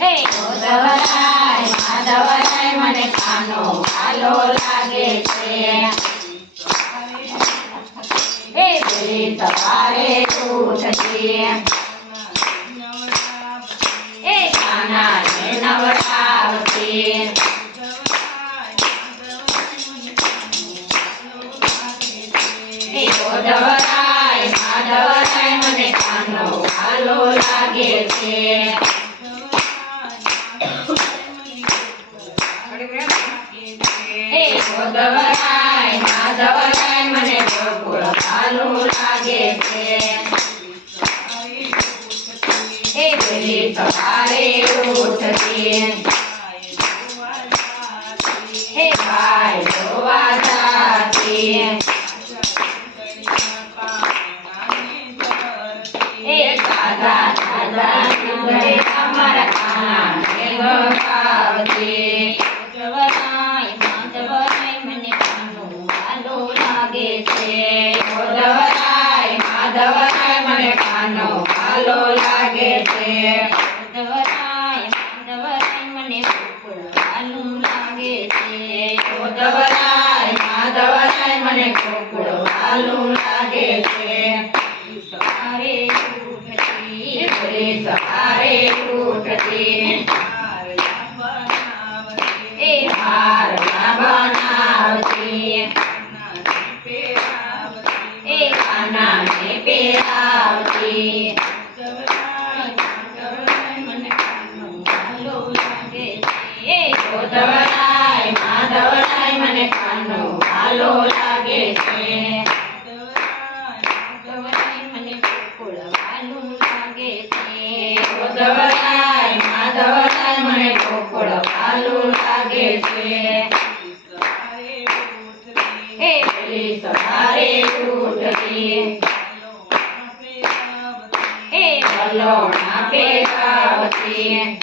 ઉદવરાય માધવરાય મને કાનો ભાલો લાગે છે પેલી સવારે ઉઠતી કાનાને નવડાવતી ઉદવરાય માધવરાય મને કાનો ભાલો લાગે છે ઉદવરાય માધવરાય મને ગોકુળ ભાલો લાગે છે પેલી સવારે ઉઠતી ભાઈ જોવા જાતી દાદા દાદા અમારા કાનાને વગાવતી ઉદવરાય માધવરાય મને કાનો ભાલો લાગે છે ઉદવરાય માધવરાય મને કાનો ભાલો લાગે છે ઉદવરાય માધવરાય મને ગોકુળ ભાલો લાગે છે ઉદવરાય માધવરાય મને ગોકુળ ભાલો લાગે છે સવારે ઉઠતી સવારે ઉઠતી હારના બનાવતી કાનાને પહેરાવતી મને કાનો ભાલો લાગે છે ઉદવરાય માધવરાય મને કાનો ભાલો લાગે છે મને ગોકુળ ભાલો લાગે છે ઉદવરાય માધવરાય મને ગોકુળ ભાલો લાગે છે પેલી સવારે ઉઠતી વલોણા પહેરાવતી